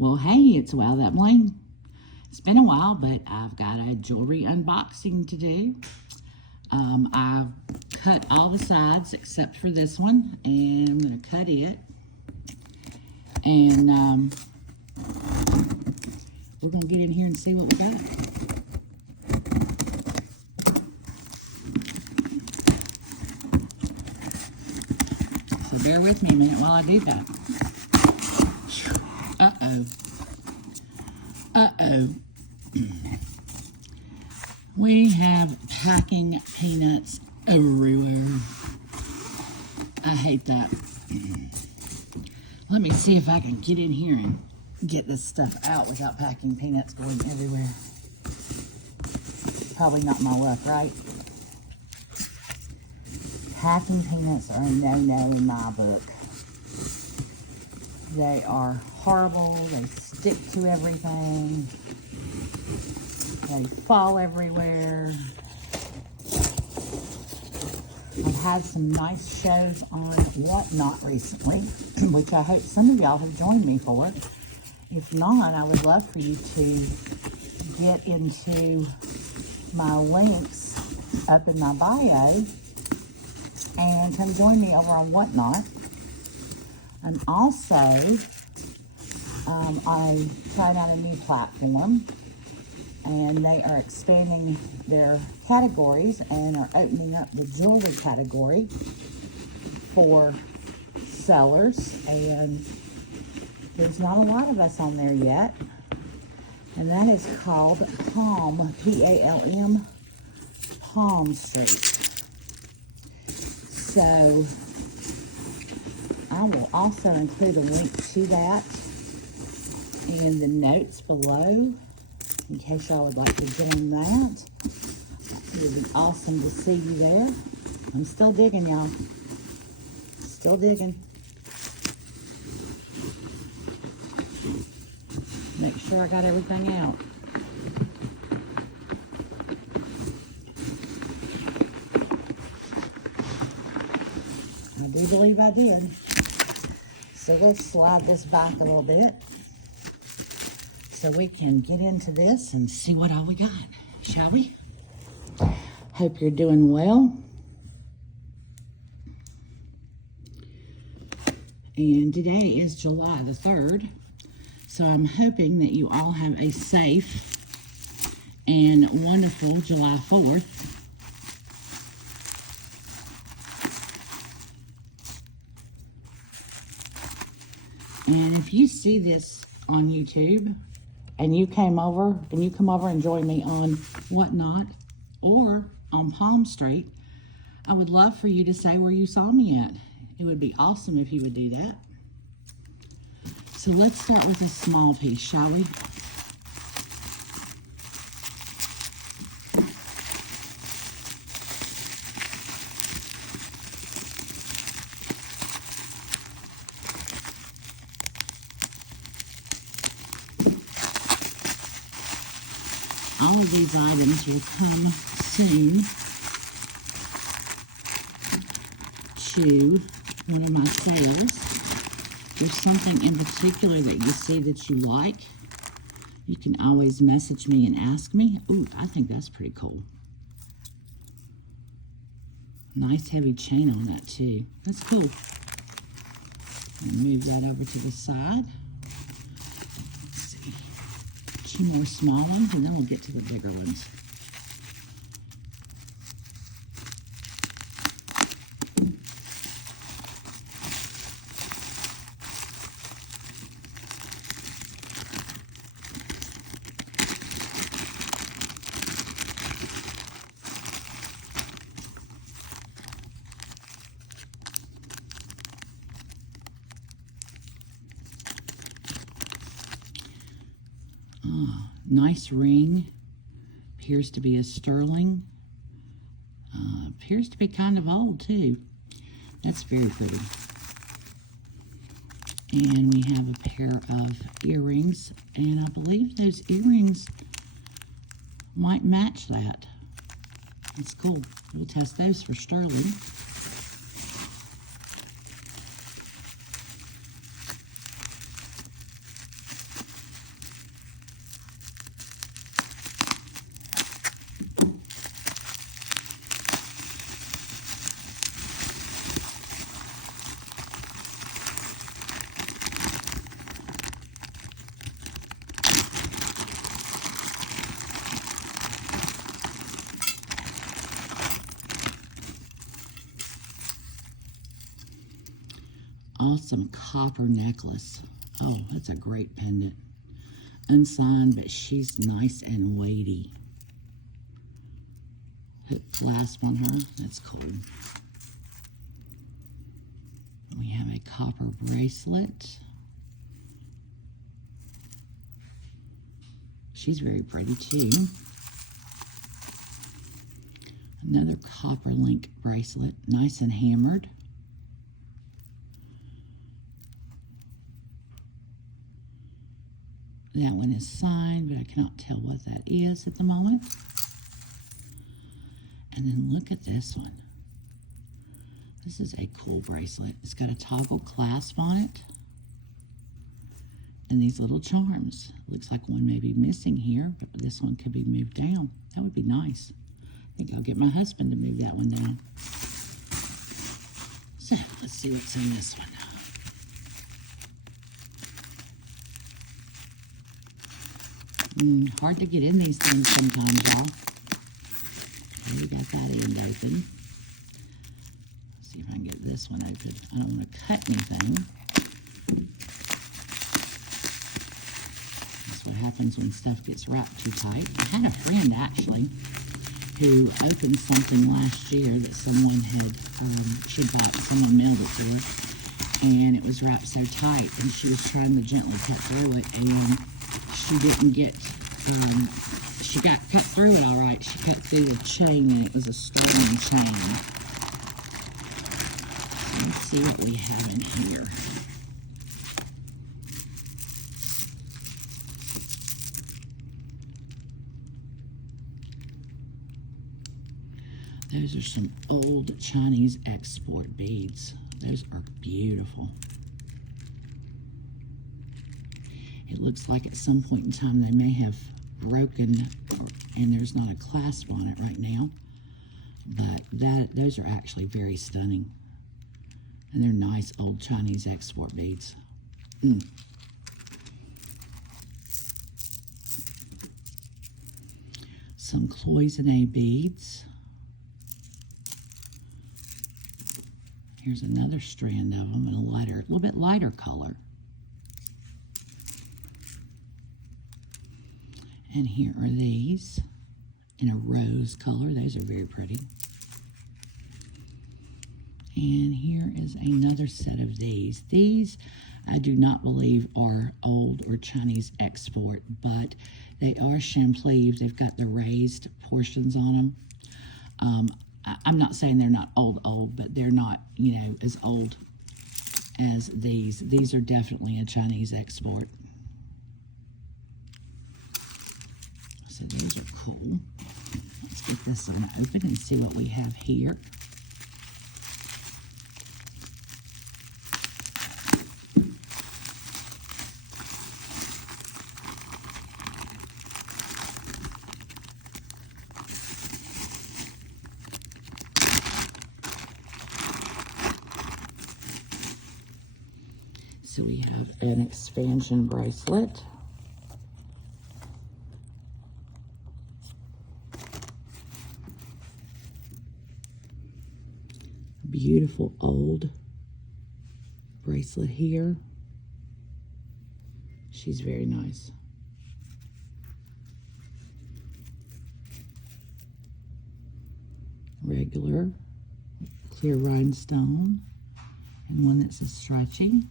Well, hey, it's WowThatBling. It's been a while, but I've got a jewelry unboxing to do. I've cut all the sides except for this one, and I'm going to cut it. And we're going to get in here and see what we got. So bear with me a minute while I do that. Uh-oh. We have packing peanuts everywhere. I hate that. Let me see if I can get in here and get this stuff out without packing peanuts going everywhere. Probably not my luck, right? Packing peanuts are a no-no in my book. They are horrible. They stick to everything. They fall everywhere. I've had some nice shows on Whatnot recently, which I hope some of y'all have joined me for. If not, I would love for you to get into my links up in my bio and come join me over on Whatnot. And also, I tried out a new platform, and they are expanding their categories and are opening up the jewelry category for sellers. And there's not a lot of us on there yet. And that is called Palm, P-A-L-M, Palm Street. So I will also include a link to that in the notes below in case y'all would like to join that. It would be awesome to see you there. I'm still digging, y'all. Still digging. Make sure I got everything out. I do believe I did. So let's slide this back a little bit so we can get into this and see what all we got, shall we? Hope you're doing well. And today is July the 3rd, so I'm hoping that you all have a safe and wonderful July 4th. And if you see this on YouTube and you come over and join me on Whatnot or on Palm Street, I would love for you to say where you saw me at. It would be awesome if you would do that. So let's start with a small piece, shall we? All of these items will come soon to one of my sales. If there's something in particular that you see that you like, you can always message me and ask me. Ooh, I think that's pretty cool. Nice heavy chain on that too. That's cool. And move that over to the side. Two more small ones, and then we'll get to the bigger ones. Nice ring. Appears to be a sterling. Appears to be kind of old too. That's very pretty. And we have a pair of earrings, and I believe those earrings might match that. That's cool. We'll test those for sterling. awesome copper necklace. Oh, that's a great pendant. Unsigned, but she's nice and weighty. Hook clasp on her. That's cool. We have a copper bracelet. She's very pretty too. Another copper link bracelet, nice and hammered. That one is signed, but I cannot tell what that is at the moment. And then look at this one. This is a cool bracelet. It's got a toggle clasp on it. And these little charms. Looks like one may be missing here, but this one could be moved down. That would be nice. I think I'll get my husband to move that one down. So, let's see what's in this one. Hard to get in these things sometimes, y'all. Okay, we got that end open. Let's see if I can get this one open. I don't want to cut anything. That's what happens when stuff gets wrapped too tight. I had a friend, actually, who opened something last year that someone had, she bought, someone mailed it to her, and it was wrapped so tight, and she was trying to gently cut through it, and she didn't get, she got cut through it all right. She cut through the chain, and it was a strong chain. Let's see what we have in here. Those are some old Chinese export beads. Those are beautiful. It looks like at some point in time they may have broken, and there's not a clasp on it right now. But those are actually very stunning. And they're nice old Chinese export beads. Some cloisonne beads. Here's another strand of them in a little bit lighter color. And here are these in a rose color. Those are very pretty. And here is another set of these. These I do not believe are old or Chinese export, but they are champlive. They've got the raised portions on them. I'm not saying they're not old, but they're not, you know, as old as these. These are definitely a Chinese export. So those are cool. Let's get this one open and see what we have here. So we have an expansion bracelet. Beautiful old bracelet here. She's very nice. Regular clear rhinestone, and one that's a stretchy.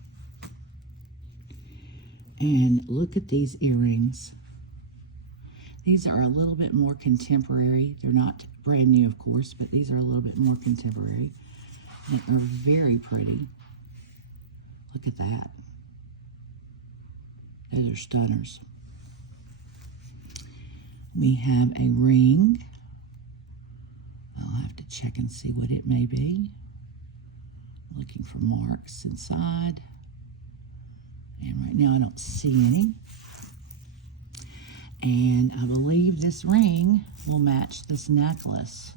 And look at these earrings. These are a little bit more contemporary. They're not brand new, of course, but these are a little bit more contemporary. They are very pretty. Look at that. Those are stunners. We have a ring. I'll have to check and see what it may be. Looking for marks inside. And right now I don't see any. And I believe this ring will match this necklace.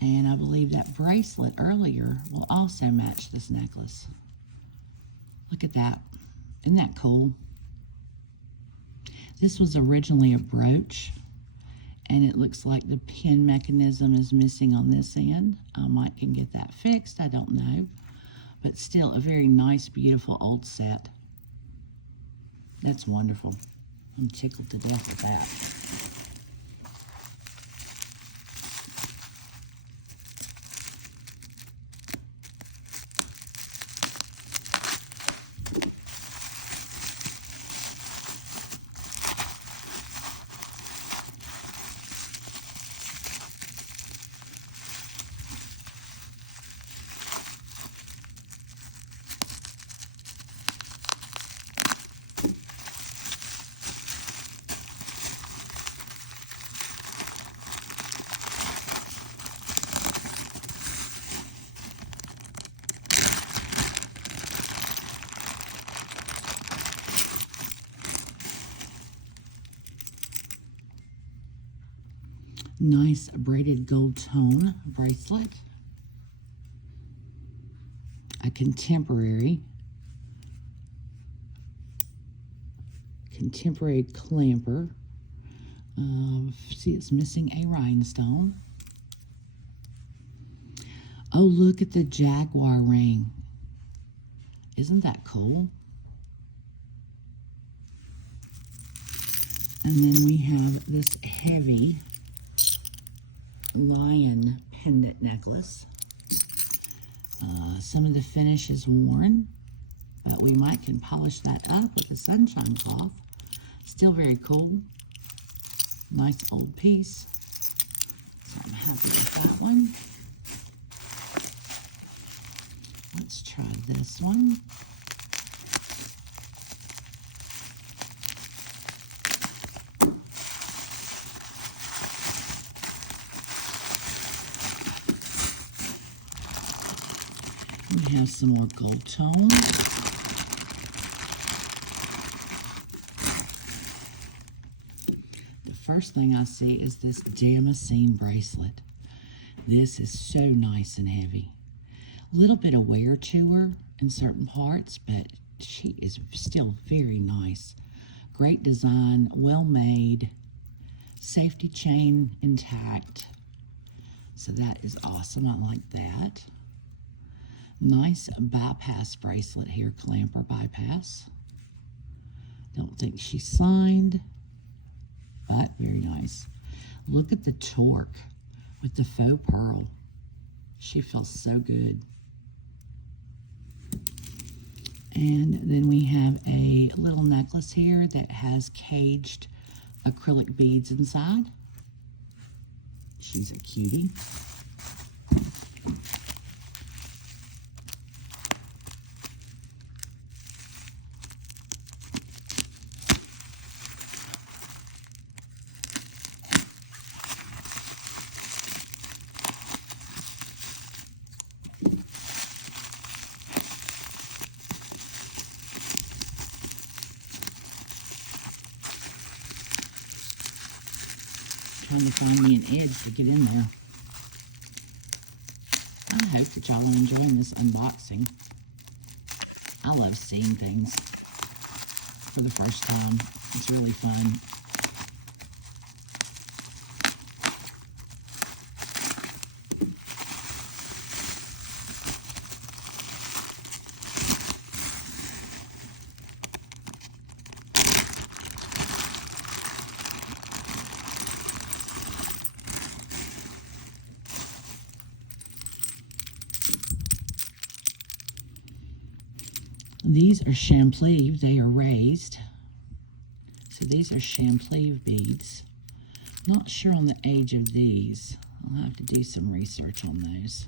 And I believe that bracelet earlier will also match this necklace. Look at that. Isn't that cool? This was originally a brooch, and it looks like the pin mechanism is missing on this end. I might can get that fixed, I don't know. but still a very nice, beautiful old set. That's wonderful. I'm tickled to death with that. Nice braided gold tone bracelet. A contemporary clamper. See, it's missing a rhinestone. Oh, look at the jaguar ring. Isn't that cool? And then we have this heavy lion pendant necklace. Some of the finish is worn, but we can polish that up with a sunshine cloth. Still very cool. Nice old piece. So I'm happy with that one. Let's try this one. We have some more gold tone. The first thing I see is this damascene bracelet. This is so nice and heavy. A little bit of wear to her in certain parts, but she is still very nice. Great design, well made, safety chain intact. So that is awesome. I like that. Nice bypass bracelet here, clamper bypass. Don't think she's signed, but very nice. Look at the torque with the faux pearl. She feels so good. And then we have a little necklace here that has caged acrylic beads inside. She's a cutie. Trying to find me an edge to get in there. I hope that y'all are enjoying this unboxing. I love seeing things for the first time. It's really fun. These are champlive. They are raised. So these are champlive beads. Not sure on the age of these. I'll have to do some research on those.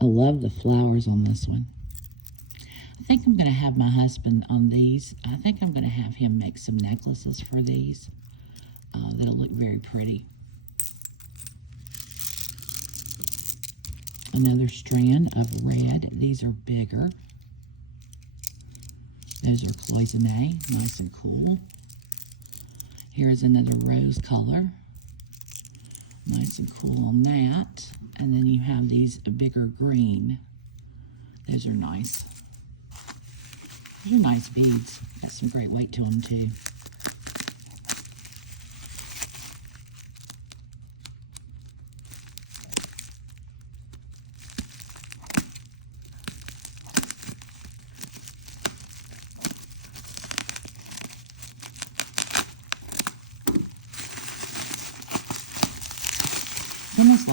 I love the flowers on this one. I think I'm going to have my husband on these. I think I'm going to have him make some necklaces for these. That'll look very pretty. Another strand of red. These are bigger. Those are cloisonne, nice and cool. Here's another rose color. Nice and cool on that. And then you have these bigger green. Those are nice. Those are nice beads. Got some great weight to them too.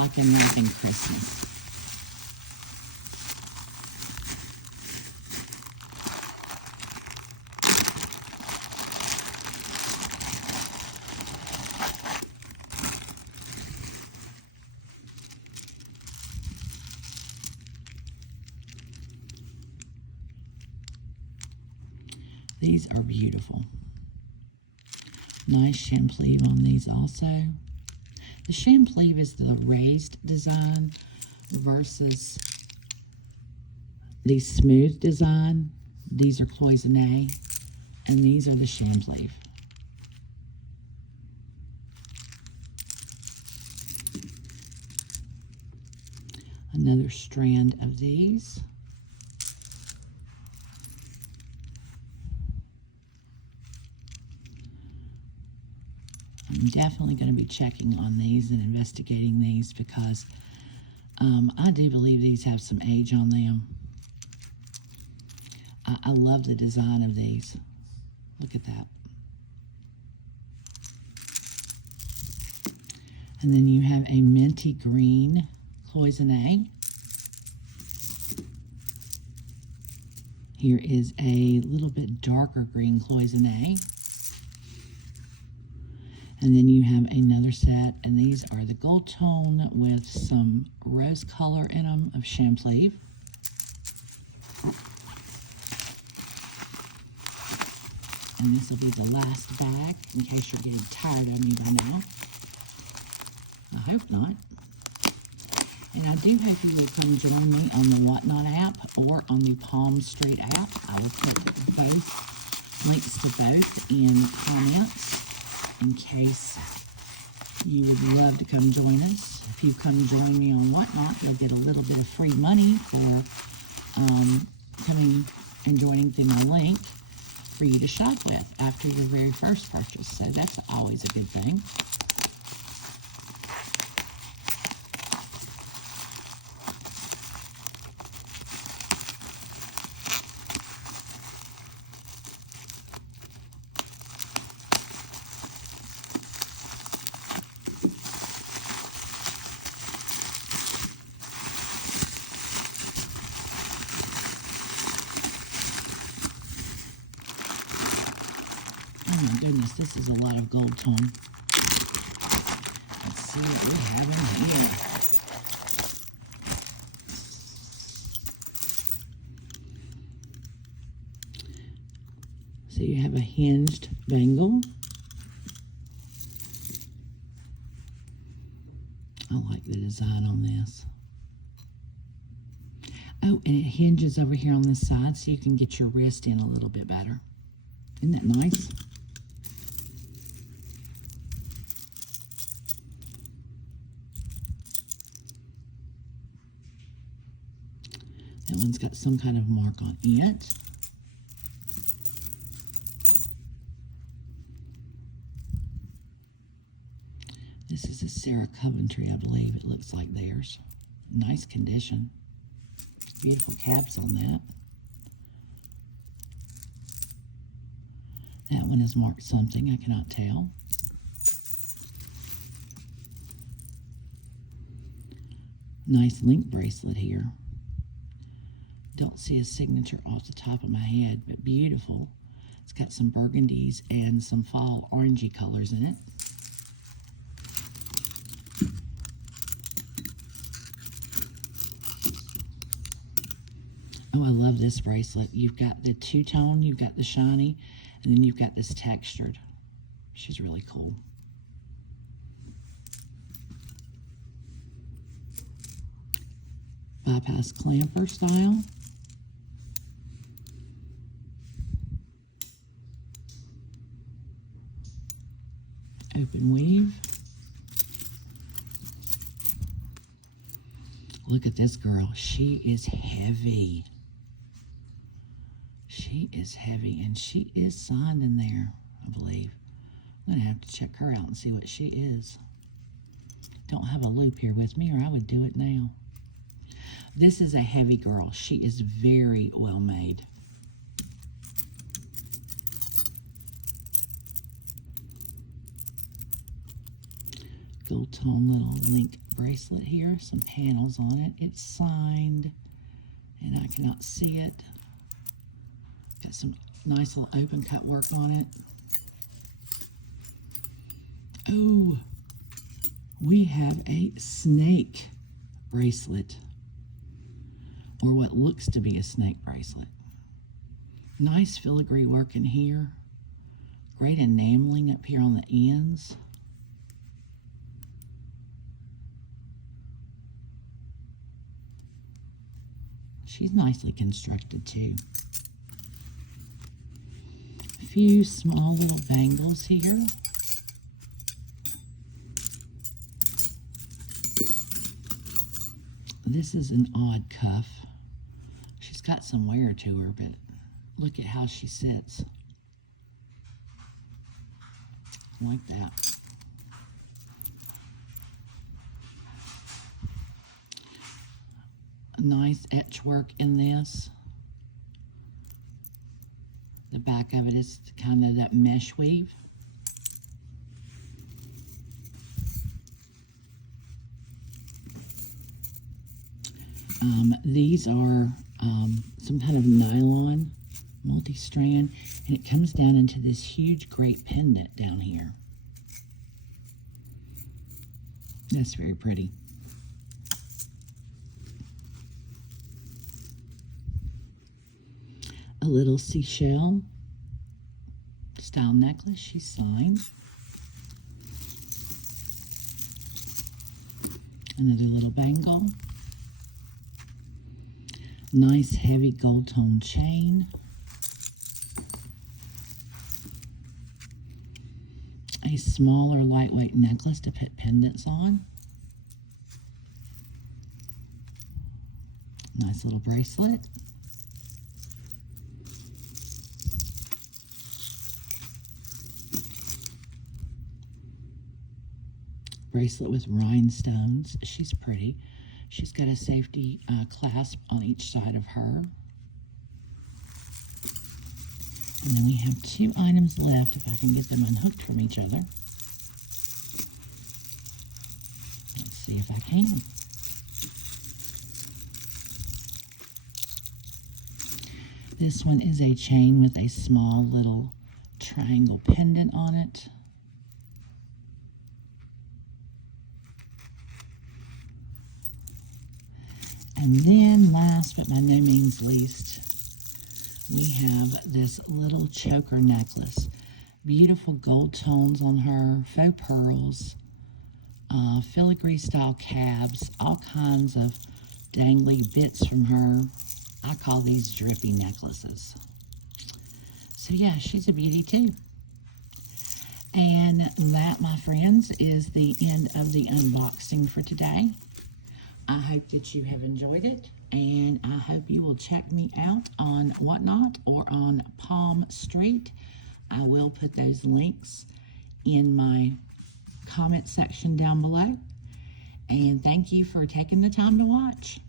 like American Christmas. These are beautiful. Nice champleave on these also. The champleave is the raised design versus the smooth design. These are cloisonne, and these are the champleave. Another strand of these. I'm definitely going to be checking on these and investigating these because I do believe these have some age on them. I love the design of these. Look at that. And then you have a minty green cloisonne. Here is a little bit darker green cloisonne. And then you have another set, and these are the gold tone with some rose color in them of champleave. And this will be the last bag, in case you're getting tired of me by now. I hope not. And I do hope you will come join me on the Whatnot app or on the Palm Street app. I will put both links to both in the comments, in case you would love to come join us. If you come join me on Whatnot, you'll get a little bit of free money for coming and joining through my link for you to shop with after your very first purchase. So that's always a good thing. Oh my goodness, this is a lot of gold tone. Let's see what we have in here. So you have a hinged bangle. I like the design on this. Oh, and it hinges over here on this side so you can get your wrist in a little bit better. Isn't that nice? That one's got some kind of mark on it. This is a Sarah Coventry, I believe. It looks like theirs. Nice condition. Beautiful caps on that. That one is marked something, I cannot tell. Nice link bracelet here. Don't see a signature off the top of my head, but beautiful. It's got some burgundies and some fall orangey colors in it. Oh, I love this bracelet. You've got the two-tone, you've got the shiny, and then you've got this textured. She's really cool. Bypass clamper style. Open weave. Look at this girl. She is heavy. She is heavy, and she is signed in there, I believe. I'm going to have to check her out and see what she is. Don't have a loop here with me, or I would do it now. This is a heavy girl. She is very well made. Gold tone little link bracelet here, some panels on it. It's signed, and I cannot see it. Got some nice little open cut work on it. Oh, we have a snake bracelet, or what looks to be a snake bracelet. Nice filigree work in here. Great enameling up here on the ends. She's nicely constructed too. A few small little bangles here. This is an odd cuff. She's got some wear to her, but look at how she sits. Like that. A nice etch work in this. The back of it is kind of that mesh weave. These are some kind of nylon multi-strand, and it comes down into this huge great pendant down here. That's very pretty. A little seashell style necklace, she's signed. Another little bangle. Nice heavy gold tone chain. A smaller lightweight necklace to put pendants on. Nice little bracelet. Bracelet with rhinestones. She's pretty. She's got a safety clasp on each side of her. And then we have 2 items left, if I can get them unhooked from each other. Let's see if I can. This one is a chain with a small little triangle pendant on it. And then last but by no means least, we have this little choker necklace. Beautiful gold tones on her, faux pearls, filigree style cabs, all kinds of dangly bits from her. I call these drippy necklaces. So yeah, she's a beauty too. And that, my friends, is the end of the unboxing for today. I hope that you have enjoyed it, and I hope you will check me out on Whatnot or on Palm Street. I will put those links in my comment section down below. And thank you for taking the time to watch.